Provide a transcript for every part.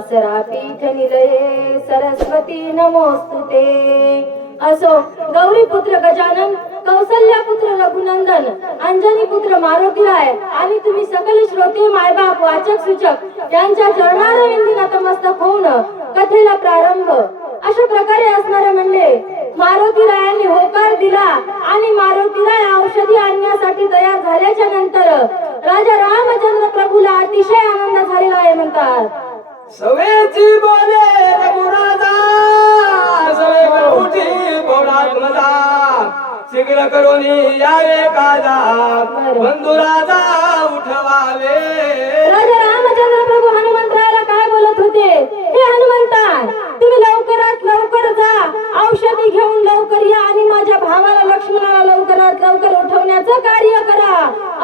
दासरापीठ निलये सरस्वती नमोस्तुते असो गौरी पुत्र गजानन कौसल्या पुत्र रघुनंदन अंजनी पुत्र मारुतीराय आणि तुम्ही सकल श्रोते मायबाप वाचक सूचक यांच्या चरणारविंदी नतमस्तक होऊन कथेला प्रारंभ. अशा प्रकारे असणारे म्हणले मारुतीरायांनी होकार दिला आणि मारुतीराय औषधी आणण्यासाठी तयार झाल्याच्यानंतर राजा रामचंद्र प्रभूला अतिशय आनंद झालेला आहे म्हणतात. सवेची बोले रघुराजा सवे उठी बोलात मजा शीघ्र करून यावे काजा बंधू राजा उठवावे राजा रामचंद्र प्रभू हनुमंतरायाला काय बोलत होते हे हनुमंता तुम्ही लवकरात लवकर जा औषधी घेऊन लवकर या आणि माझ्या भावाला लक्ष्मणाला लवकरात लवकर उठवण्याचं कार्य करा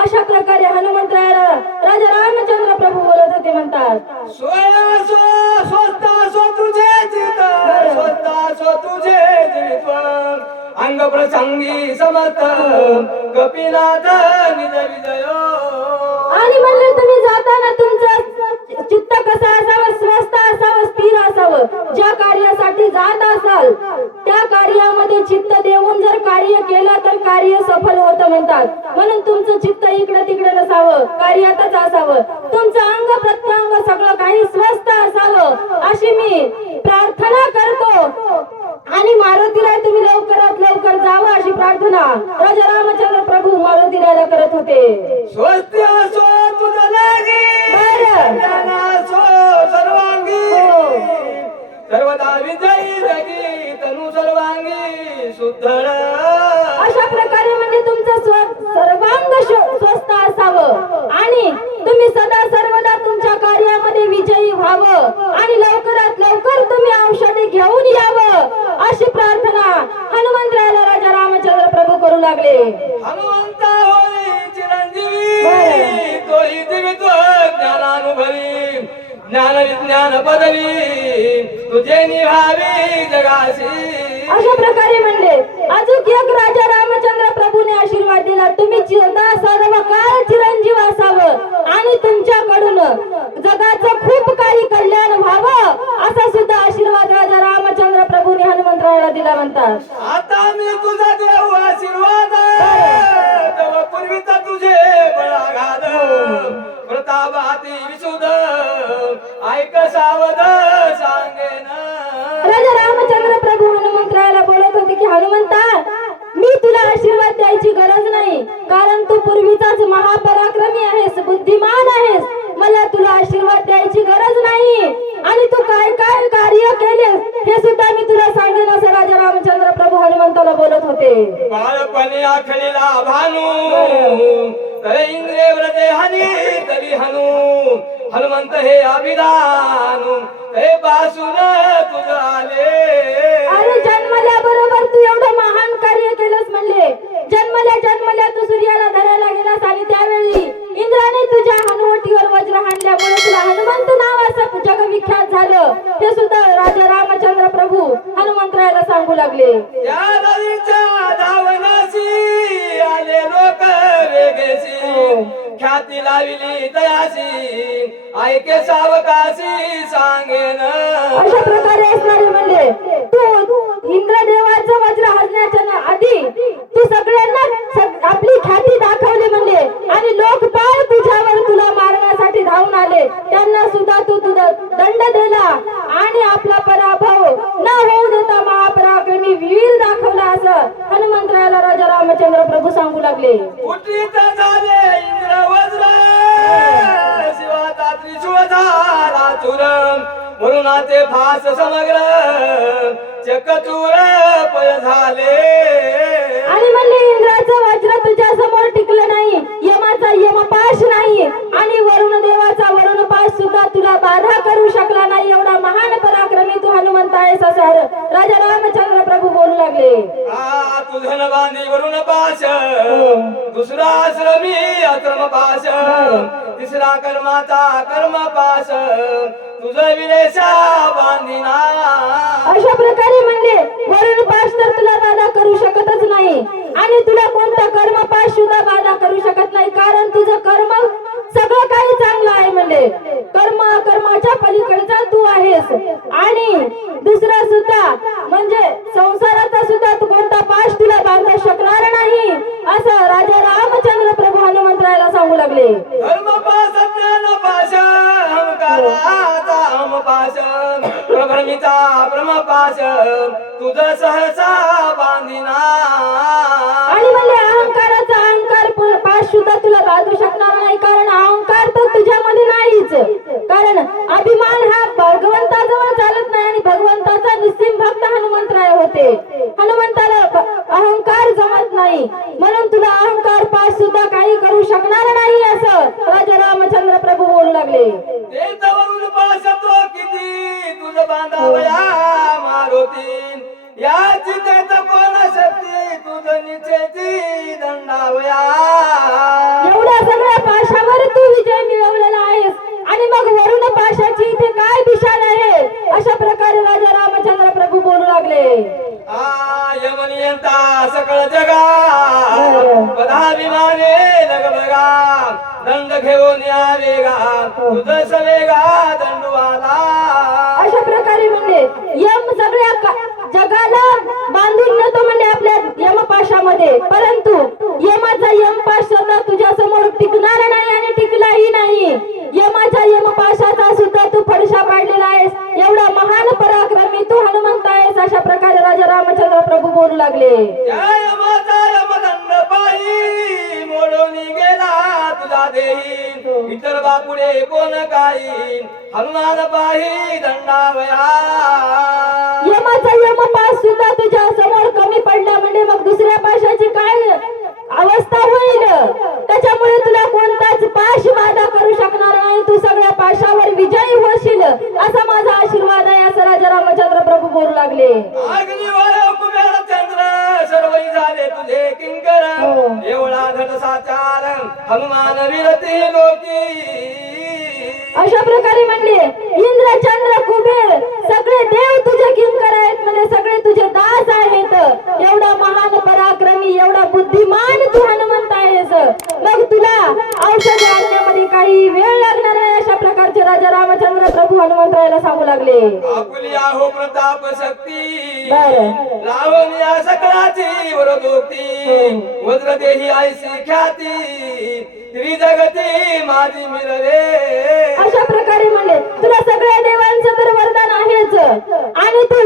अशा प्रकारे हनुमंतरायाला राजा रामचंद्र प्रभू बोलत होते म्हणतात सोया सो स्वस्त सो तुझे चित स्वस्त सो तुझे जीवित अंग प्रसंगी समर्थ कपिनाथ निज विजय आणि म्हणले तुम्ही जाताना तुमचं चित्त कसं असावं स्वस्थ असावं स्थिर असावं ज्या कार्यासाठी जात असाल त्या कार्यामध्ये चित्त देऊन जर कार्य केलं तर कार्य सफल होतं म्हणतात म्हणून तुमचं चित्त इकडे तिकडे नसावं कार्यातच असावं तुमचं अंग प्रत्यंग सगळं काही स्वस्थ असावं अशी मी प्रार्थना करतो आणि मारुतीला तुम्ही लवकरात लवकर जावं अशी प्रार्थना राजा रामचंद्र प्रभू मारुतीला करत होते. स्वस्ति असो तुझ लागी. बरं. ज्ञान असो सर्वांगी. हो. सर्वदा विजयी जगी तनु सर्वांगी शुद्धळ. अशा प्रकारे म्हणजे तुमचं स्व- सर्वांग श- स्वस्थ असावं. आणि तुम्ही सदा सर्वदा तुमच्या कार्यामध्ये विजयी व्हावं. आणि लवकर तुम्ही औषधे घेऊन यावं अशी प्रार्थना हनुमंतरायाला राजा रामचंद्र प्रभू करू लागले हनुमंता होई चिरंजीवी. तोही जीवित ज्ञानानुभवी ज्ञान विज्ञान पदवी तुझे निभावी जगाशी अशा प्रकारे म्हणले अजून एक राजा रामचंद्र प्रभूने आशीर्वाद दिला तुम्ही चिरदा सर्व हनुमंत हे अभिधानू हे पासून तुझ आले अरे जन्मल्याबरोबर तू एवढं महान कार्य केलंस म्हणले. जन्मल्या जन्मल्या तू सूर्याला धरायला गेलास आणि त्यावेळी इंद्राने तुझ्या हनुवटीवर वज्र हाणल्यामुळे तुला हनुमंत नाव असं जगविख्यात झालं. हे सुद्धा राजा रामचंद्र प्रभू हनुमंतरायाला सांगू लागले. या आले लोक ख्याती लाविली दयाशी ऐके सावकाशी सांगेन. अशा प्रकारे असणारे म्हणजे तू इंद्रदेवाचं वज्र हजण्याच्या आधी तू सगळ्यांना आपली ख्याती दाखवली म्हणजे आणि लोकपाल तुझ्यावर तुला मारण्यासाठी धावून आले. त्यांना सुद्धा तू तुझा दंड दिला आणि न होऊ देता महापराक्रमी वीर दाखवला असं. हनुमंतरायाला राजा रामचंद्र प्रभू सांगू लागले. झाले म्हणून ते फास समग्र. चकचूर पय झाले. आणि म्हणले इंद्राचं वज्र तुझ्या समोर टिकलं नाही. यमाचा यमपाश नाही. आणि वरुण देवाचा वरुण पाश सुद्धा तुला बाधा करू शकला नाही. एवढा महान पराक्रमी तू हनुमंत आहेस असं राजा रामचंद्र प्रभू बोलू लागले. आ तुझन बांधी वरून पाश. दुसरा आश्रमी आश्रम पाश. तिसरा कर्माचा कर्म पाश. तुझ विलेशा बांधिना. अशा प्रकारे म्हणले वरून पाच तर तुला बाधा clara passo लागले आहो प्रताप शक्ती. रावण या सकळाची वरदोक्ती हो. वज्र देही आईशी ख्याती. माझी अशा प्रकारे म्हणले तुला सगळ्या देवांचं तर वरदान आहेच. आणि तू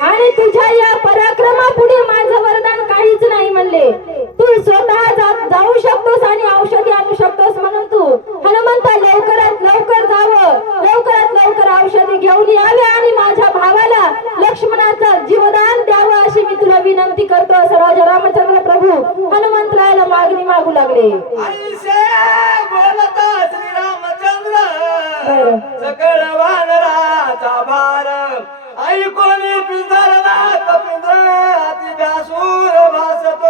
आणि तुझ्या या पराक्रमा पुढे माझं वरदान काहीच नाही म्हणले. तू स्वतः जाऊ शकतोस आणि औषधी आणू शकतोस म्हणून तू. हनुमंता लवकरात लवकर जावं. लवकरात लवकर औषधी घेऊन यावे आणि माझ्या भावाला लक्ष्मणाचा जीवदान द्यावं अशी मी तुला विनंती करतो सर्व रामचंद्र प्रभू हनुमंतरायला मागणी मागू लागले. श्रीराम. वानर सकळ वानराचा भार. ऐकोनी पिंजर नाथ पिंजर अति व्यासूर भासत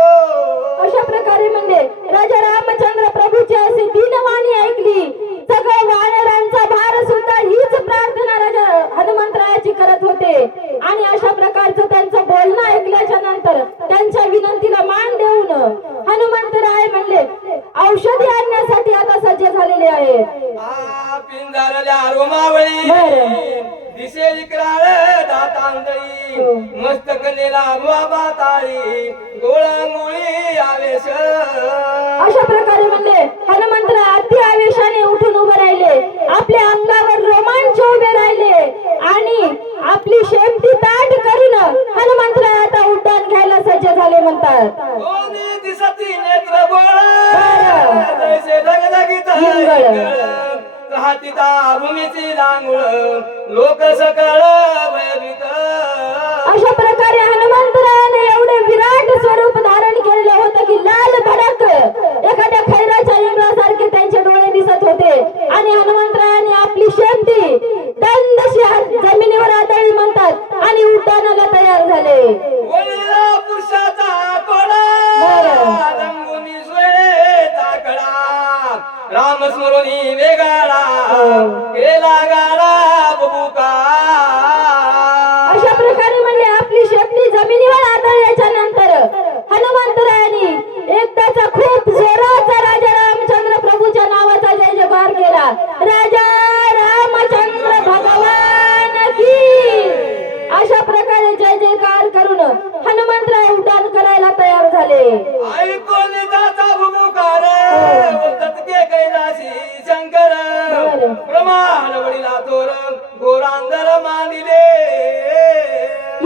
प्रमाणवडीला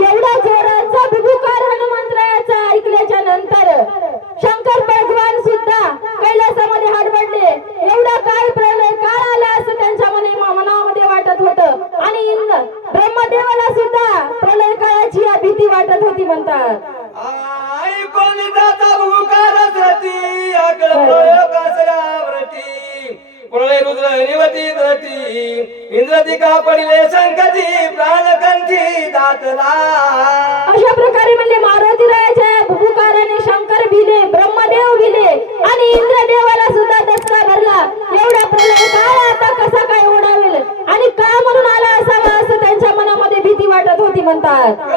एवढा जोराचा बिबुकार हनुमंतरायाचा ऐकल्याच्या नंतर शंकर भगवान सुद्धा कैलासामध्ये हाडबडले एवढा काय प्रलय काळ आला असं त्यांच्या मने मनामध्ये वाटत होतं. आणि ब्रह्मदेवाला सुद्धा प्रलय काळाची भीती वाटत होती म्हणतात. निवती रती इंद्रतिका पडिले संकटी प्राणकंठी दातला। अशा प्रकारे म्हणजे मारुती रायाच्या भुभुकाराने शंकर भिले ब्रह्मदेव भिले आणि इंद्रदेवाला सुद्धा दसरा भरला. एवढा प्रलय काय आता कसा काय ओढावेल? आणि का म्हणून आला असावा असं त्यांच्या मनामध्ये भीती वाटत होती म्हणतात.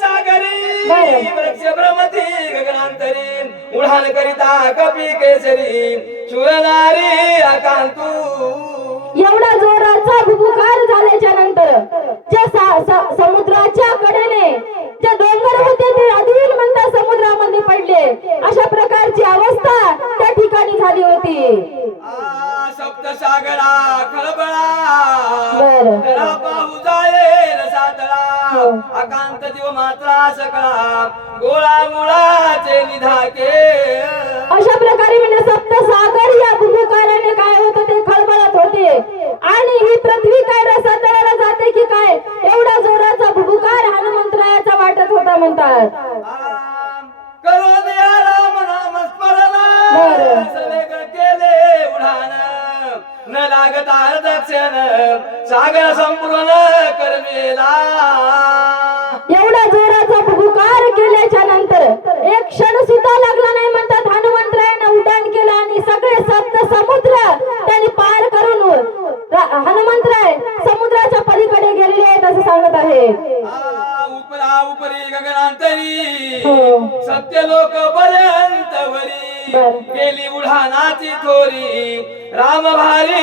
सागरी. वृक्ष भ्रमती गगनांतरी. उडान करिता कपी केसरी शूरनारी आकांतू. एवढा जोराचा भुभुकार झाल्याच्यानंतर ज्या सा- समुद्राच्या कडेने जे डोंगर होते ते अधील म्हणता समुद्रामध्ये पडले. अशा प्रकारची अवस्था त्या ठिकाणी झाली होती. सप्तसागरा खळबळा. रसातळा. अकांत जीव मात्रा सकळा. गोळा मुळाचे निधाके. अशा प्रकारे म्हणजे सप्त सागर या भूमुकाराने काय होतं ते खळबळत होते. आणि ही पृथ्वी काय रसातळाला जाते की काय? एवढा जोराचा भूमुकार हनुमंतरायाचा होता म्हणतात न लागता सागर संपूर्ण करमेला. एवढा जोराचा भूमुकार केल्याच्यानंतर एक क्षण सुद्धा लागला नाही म्हणतात हनुमंतरायानं. उड्डाण केलं आणि सगळे सप्त समुद्र त्यांनी पार करून हनुमंतराय समुद्राच्या पलीकडे गेलेले आहेत असं सांगत आहे. उपरी गगनांतरी. हो. सत्य लोक पर्यंत वरी बर. गेली उडाणाची थोरी. राम भारी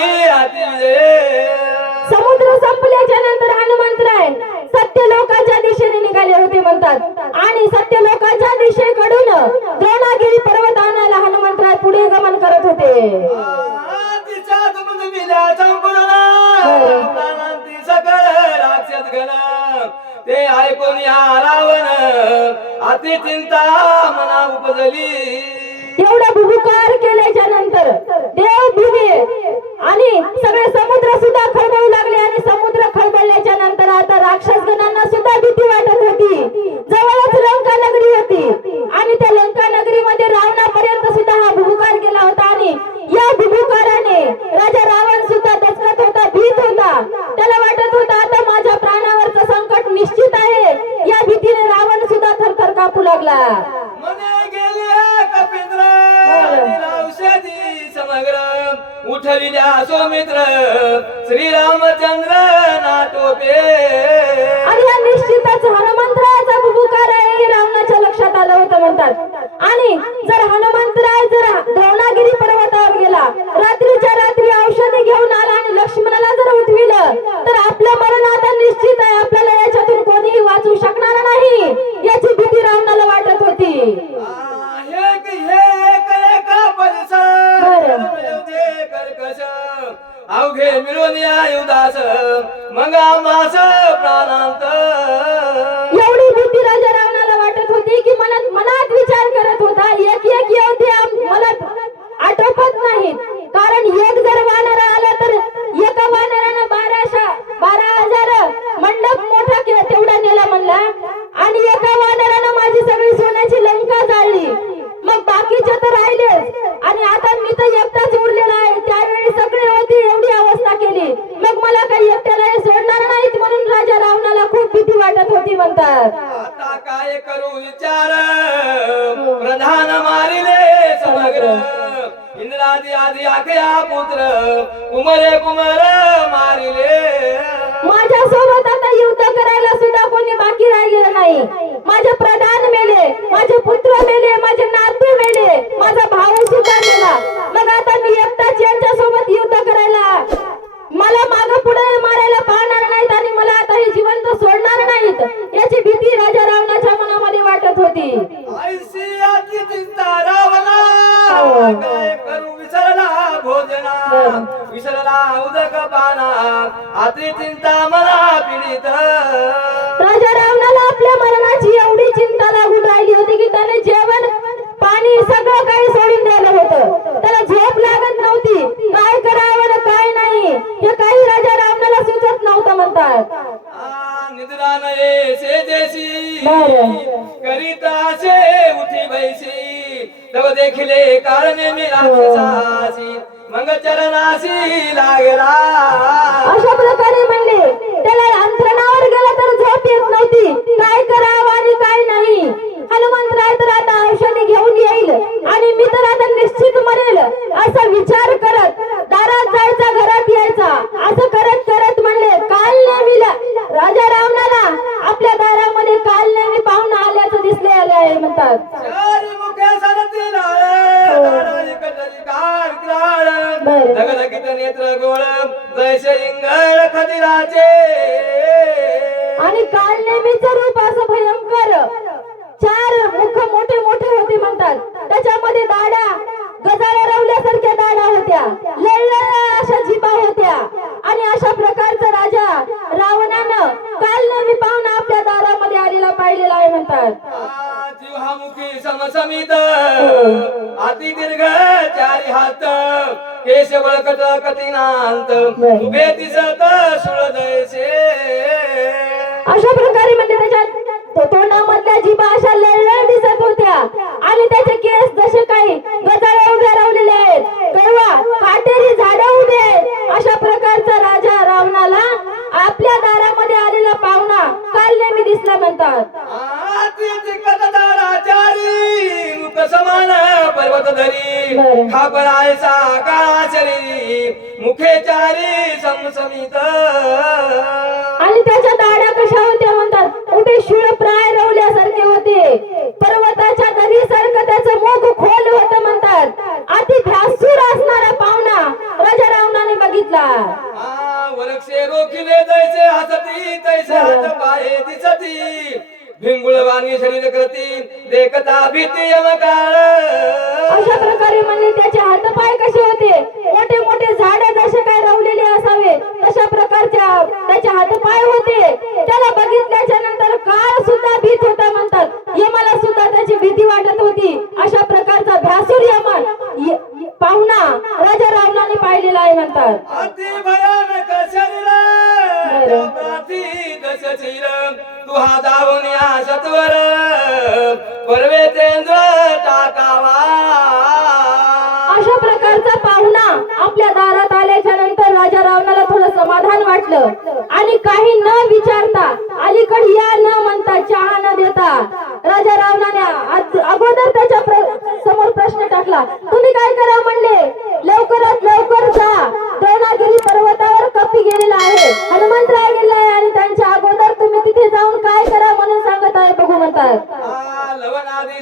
समुद्र संपल्याच्या नंतर हनुमंतराय सत्य लोकांच्या दिशेने निघाले होते म्हणतात. आणि सत्य लोकांच्या दिशेकडून द्रोणागिरी पर्वत आणायला हनुमंतराय पुढे गमन करत होते. तिच्या संपूर्ण सकळ राक्षस गण. ते ऐकून या रावण अति चिंता मना उपजली. एवढा भूमुकार केल्याच्यानंतर देव भूमी आणि सगळे समुद्र सुद्धा खळबळू लागले आणि समुद्र खळबळल्याच्या नंतर आता राक्षस गणांना सुद्धा भीती वाटत होती. जवळच लंका नगरी होती आणि त्या लंका नगरीमध्ये रावणापर्यंत सुद्धा हा भूमुकार केला होता आणि या भूमुकाराने राजा रावण सुद्धा दचकत होता भीत होता त्याला वाटत होता आता माझ्या प्राणावरचं संकट निश्चित आहे. या भीतीने रावण सुद्धा थरथर कापू लागला. उठविल्या सौमित्र श्रीरामचंद्र नाटोपे आणि या निश्चितच हनुमंतरायाचा भूमुकार आहे हे रावणाच्या लक्षात आलं होतं म्हणतात. आणि जर हनुमंतराय जर द्रोणागिरी पर्वतावर गेला रात्रीच्या रात्री औषधी घेऊन आला आणि लक्ष्मणाला जर उठविलं तर आपलं मरण आता निश्चित आहे आपल्याला याच्यातून कोणीही वाचू शकणार नाही याची भीती रावणाला वाटत होती आ, एक हे एक एका परिसर बरं. मिळवते कर्कश अवघे मिळून या युदास मग माझ प्राणांत. एवढी भीती राजा रावणाला वाटत होती की मनात मनात विचार करत होता एक एक योद्धे मला आटोपत नाहीत. कारण एक जर वानर आला तर एका वानरानं बाराशा बारा हजार मंडप मोठा केला तेवढा नेला म्हणला. आणि एका वानरानं माझी सगळी सोन्याची लंका जाळली मग बाकीचे तर राहिले आणि आता मी तर एकटाच उरलेला आहे त्यावेळी सगळे होते एवढी अवस्था केली मग मला काही एकट्याला हे सोडणार नाहीत म्हणून राजा रावणाला खूप भीती वाटत होती म्हणतात आता काय करू विचार प्रधान मारिले समग्र इंद्रादी आदी आखया पुत्र कुमरे कुमर मारिले माझ्या सोबत आता युद्ध करायला सुद्धा कोणी बाकी राहिलेलं नाही माझे प्रधान मेले माझे पुत्र मेले माझे नातू मेले माझा भाऊ सुद्धा मेला मग आता मी एकटाच यांच्या सोबत युद्ध करायला मला माग पुढे मारायला पाहणार नाहीत आणि मला आता हे जिवंत सोडणार नाहीत याची भीती राजा रावणाच्या मनामध्ये वाटत होती ऐशी आती चिंता रावला हो. काय करू विसरला भोजना बरं. विसरला उदक पाना चिंता मला पीडित. राजा रावणाला आपल्या मरणाची एवढी चिंता लागून राहिली होती की त्याने जेवण पाणी सगळं काही सोडून दिलं होतं. त्याला झोप लागत नव्हती. काय करावं काय नाही हे काही राजा रावणाला सुचत नव्हतं म्हणतात. निद्रा नये से देशी. करीत उठी बैसी. तव देखिले कारणे मी राक्षसासी लागला. अशा प्रकारे म्हणले त्याला अंथरणावर गेला तर झोप येत नव्हती. काय करावं आणि काय नाही. हनुमंतराय तर आता औषधी घेऊन येईल. आणि मी तर आता निश्चित मरेल असा विचार अशा प्रकारे म्हणजे त्याच्यात तोंडामधल्या जिबा अशा लळलळ दिसत होत्या. आणि त्याचे केस जसे काही गजाळ्या उभ्या रावलेले आहेत कळवा काटेरी झाडं उभे आहेत अशा प्रकारचा राजा रावणाला आपल्या दारामध्ये आलेला पाहुणा काल नेहमी दिसला म्हणतात आती तिकट दाराचारी मुख समान पर्वत धरी. खापरायचा काळा शरीरी. मुखे चारी समसमित. आणि त्याच्या दाड्या कशा होत्या म्हणतात? कुठे शिळ प्राय रवल्यासारखे होते. पर्वताच्या दरी सारखं त्याचं मुख खोल होत म्हणतात. अति ध्यासूर असणारा पाहुणा राजा रावणाने बघितला. आ, वरक्षे रोखिले जैसे हसती तैसे हात पाये दिसती. भिंगुळवाणी शरीर करती देखता भीती यमकाळ अशा प्रकारे म्हणले त्याचे हातपाय कसे होते? मोठे मोठे झाड जसे काय रवलेले असावे तशा प्रकारच्या त्याचे हातपाय होते. त्याला बघितल्याच्या नंतर काळ सुद्धा भीत होता म्हणतात. यमाला सुद्धा त्याची भीती वाटत होती. अशा प्रकारचा भ्यासूर यमन पाहुणा राजा रावणाने पाहिलेला आहे म्हणतात. अति भयानक शरीर दश चिर तुहा या सत्वर पर्वेतेंद्र टाकावा. अशा प्रकारचा पाहुणा आपल्या दारात आल्याच्यानंतर राजा रावणाला थोडं समाधान वाटलं. आणि काही न विचारता अलीकडे या न म्हणता चहा न देता राजा रावणाने अगोदर त्याच्यासमोर प्रश्न टाकला. तुम्ही काय करा म्हणले? लवकरात लवकर जा. द्रोणागिरी पर्वतावर कपी गेलेला आहे. हनुमंतराय गेलेला आहे आणि त्यांच्या अगोदर तुम्ही तिथे जाऊन काय करा म्हणून सांगत आहे बघू म्हणतात.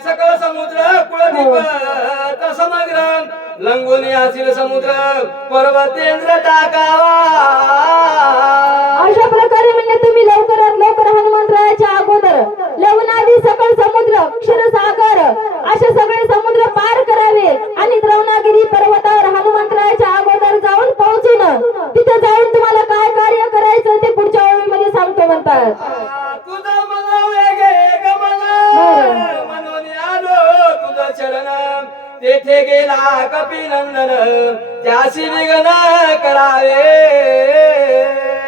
सकळ समुद्र कुळदीप त समग्र लंगून समुद्र पर्वतेंद्र टाकावा. अशा प्रकारे म्हणजे तुम्ही लवकरात लवकर हनुमंतरायाच्या अगोदर लवणादी सकळ समुद्र क्षीरसागर असे सगळे समुद्र पार करावे आणि द्रोणागिरी पर्वतावर हनुमंतरायाच्या अगोदर जाऊन पोहोचून तिथे जाऊन तुम्हाला काय कार्य करायचं ते पुढच्या ओळीमध्ये सांगतो म्हणतात आ, तुझं मन वेगे गमन बरं. म्हणून आलो तुझं चरण तेथे गेला त्याशी विघ्न करावे.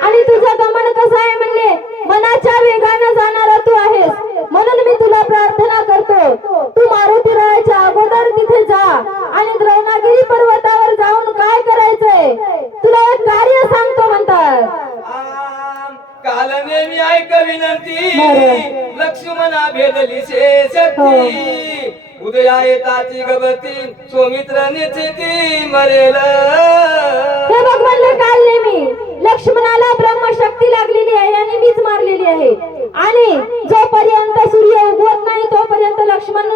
आणि तुझं गमन कसं आहे म्हणले? मनाच्या वेगानं जाणारा तू आहेस. म्हणून मी तुला प्रार्थना करतो. तू मारुती रायाच्या अगोदर तिथे जा आणि द्रोणागिरी पर्वतावर जाऊन काय करायचंय? तुला एक कार्य सांगतो म्हणतात. काल नेहमी ऐक विनंती. लक्ष्मणा भेदली शे शक्ती उदया येताची गवती सुमित्र निश्चिती मरेल. हे बघ म्हणले काल लक्ष्मणाला ब्रह्मशक्ती लागलेली आहे आणि मीच मारलेली आहे. आणि जोपर्यंत सूर्य उगवत नाही तोपर्यंत लक्ष्मण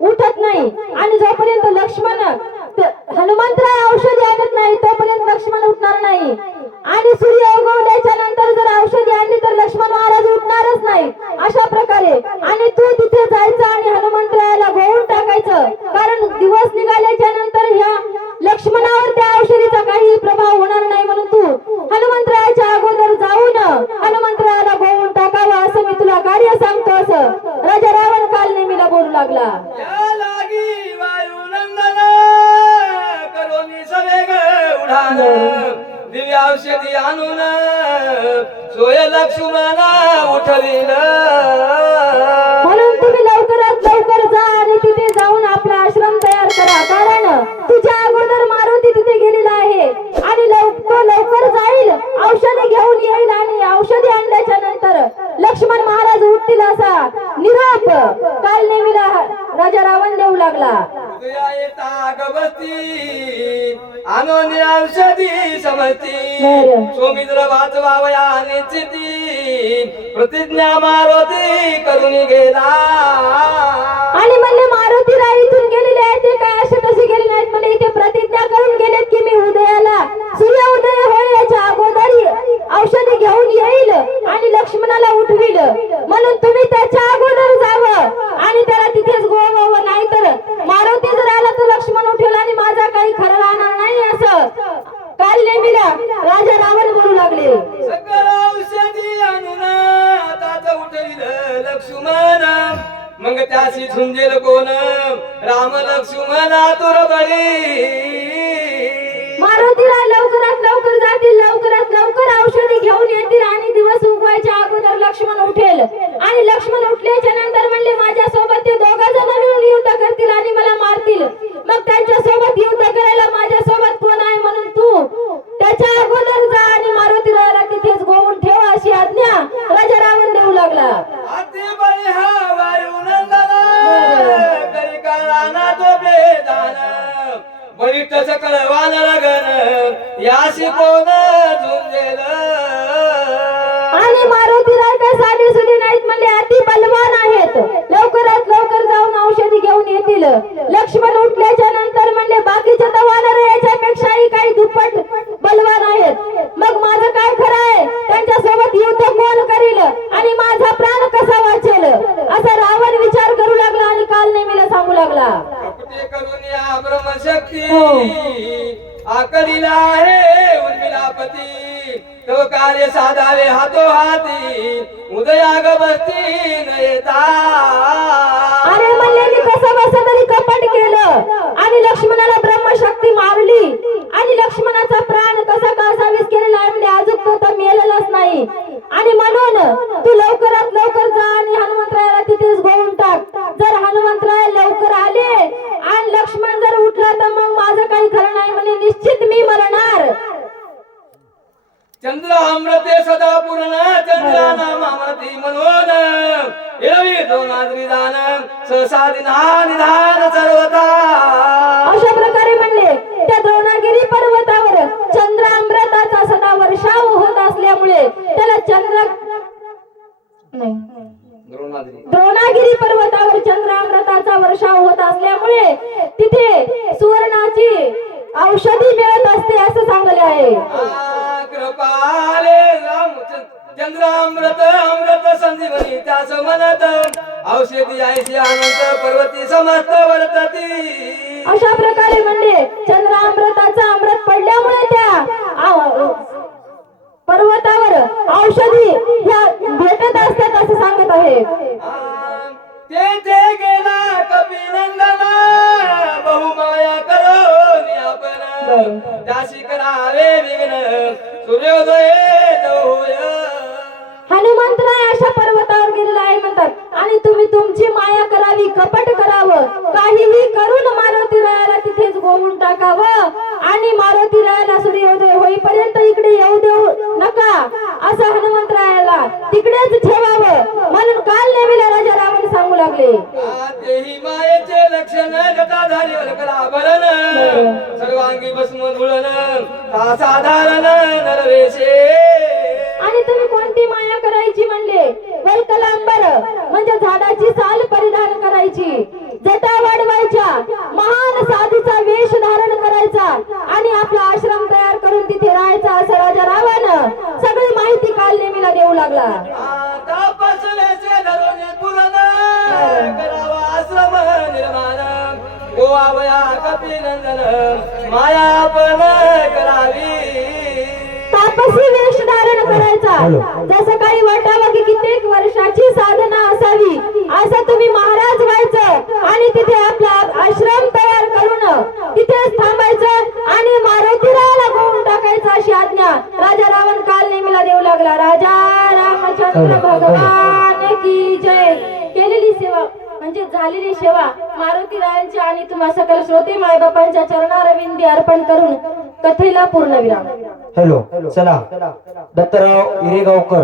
उठत नाही. आणि जोपर्यंत लक्ष्मण त- हनुमंतराय औषधी आणत नाही तोपर्यंत लक्ष्मण उठणार नाही. आणि सूर्य उगवल्याच्या नंतर जर औषधी आणली तर लक्ष्मण महाराज उठणारच नाही. अशा प्रकारे. आणि तू तिथे जायचं राजा रावण देऊ लागला. आणून औषधी समजती सोमित्र वाचवावया निश्चिती प्रतिज्ञा मारुती करून गेला आणि म्हणले मारुती राय इथून गेलेले आहेत ते काय असे तसे गेले नाहीत? म्हणजे इथे प्रतिज्ञा करून गेलेत की मी उदयाला. सूर्य उदय होईल याच्या अगोदर औषधी घेऊन येईल आणि लक्ष्मणाला उठविल. म्हणून तुम्ही त्याच्या अगोदर जावं आणि त्याला तिथेच गोवावं नाही तर मारुती जर आला तर लक्ष्मण उठेल आणि माझा काही खरं राहणार नाही असं. काल नेमीला राजा रावण बोलू लागले. औषधी आणून उठविल लक्ष्मण. मग त्याशी झुंजेल कोण? राम लक्ष्मण तुरबळी मारुतीला लवकरात लवकर जातील लवकरात लवकर औषधी घेऊन येतील आणि दिवस उगवायच्या अगोदर लक्ष्मण उठेल. आणि लक्ष्मण उठल्याच्या नंतर म्हणले माझ्या सोबत ते दोघा जण मिळून युद्ध करतील आणि मला मारतील. मग त्यांच्यासोबत युद्ध करायला माझ्या सोबत कोण आहे म्हणून तू? त्याच्या अगोदर जा आणि मारुतीला तिथेच गोवून ठेव अशी आज्ञा राजा रावण देऊ लागला. बळी याशी कोण झुंजेल? आणि मारुती राय काय साधी सुधी नाहीत म्हणजे अति बलवान आहेत लवकरात लवकर जाऊन औषधी घेऊन येतील लक्ष्मण उठल्याच्या नंतर म्हणजे बाकीचे तर वानर याच्यापेक्षाही काही दुप्पट बलवान आहेत मग माझं काय खरं आहे त्यांच्यासोबत युद्ध कोण करील आणि माझा प्राण कसा वाचेल असा रावण विचार करू लागला आणि काल नेमीला सांगू लागला कपटे करून या ब्रह्मशक्ती हो. आकलीला आहे उर्मिलापती तो कार्य साधावे हातो हाती उदयाग बसती न येता अरे म्हणले कसं बस तरी कपट केलं आणि लक्ष्मणाला ब्रह्मशक्ती मारली आणि लक्ष्मणाचा प्राण कसा कासावीस केलेला आहे म्हणजे अजून तो तर मेलेलाच नाही आणि म्हणून तू लवकरात लवकर जा आणि हनुमंतरायाला तिथेच गोवून टाक जर हनुमंतराय लवकर आले आणि लक्ष्मण जर उठला तर मग माझं काही खरं नाही म्हणजे निश्चित मी मरणार चंद्र अमृते सदा पूर्ण चंद्राना मामती म्हणून एरवी दोनाद्री दान सहसा दिना निधान सर्वता अशा प्रकारे म्हणले त्या द्रोणागिरी पर्वतावर चंद्र अमृताचा सदा वर्षाव होत असल्यामुळे त्याला चंद्र नाही. द्रोणागिरी. पर्वतावर चंद्र अमृताचा वर्षाव होत असल्यामुळे तिथे सुवर्णाची औषधी मिळत असते असं सांगले आहे. कृपाले चंद्र अमृत अमृत संजीवनी त्यास म्हणत औषधी ऐशी अनंत पर्वती समस्त वर्तती. अशा प्रकारे म्हणले चंद्र अमृताचा अमृत पडल्यामुळे त्या पर्वतावर औषधी ह्या भेटत असतात असं सांगत आहे. तेथे गेला कपिनंदन बहुमाया करो आपण. त्याशी करावे विघ्न सूर्योदय होय. तुमची माया करावी कपट करावं. काहीही करून मारुती रायाला तिथेच गोवून टाकावं. आणि मारुती रायाला सूर्योदय होईपर्यंत इकडे येऊ देऊ नका असं हनुमंतरायाला तिकडेच ठेवावं. म्हणून काल नेमीला राजा रावण सांगू लागले. मायेचे लक्षण सर्वांगी भस्म धुळण साधारण नरवेशे. आणि तुम्ही कोणती माया करायची म्हणले? वल्कलांबर म्हणजे झाडाची साल परिधान करायची. जटा वाढवायच्या. महान साधूचा वेश धारण करायचा. आणि आपला आश्रम तयार करून तिथे राहायचा असं राजा रावण सगळी माहिती काल नेमीला देऊ लागला. तापसलेचे धरून पुरण. करावा आश्रम निर्माण. गोवावया कपिनंदन माया आपण करावी. तापसी वेश धारण करायचा. जसं काही वाटावं असावी असं तुम्ही महाराज व्हायचं आणि तिथे आपला आश्रम तयार करून तिथेच थांबायचं आणि मारुतीराला गोवून टाकायचं अशी आज्ञा. राजा रावण काल नेमीला देऊ लागला. राजा रामचंद्र भगवान की जय. केलेली सेवा म्हणजे झालेली सेवा. मारुती रायांची आणि तुम्हा सकल श्रोते मायबापांच्या चरणारविंदी अर्पण करून कथेला पूर्ण विराम. हॅलो चला. दत्तराव हिरेगावकर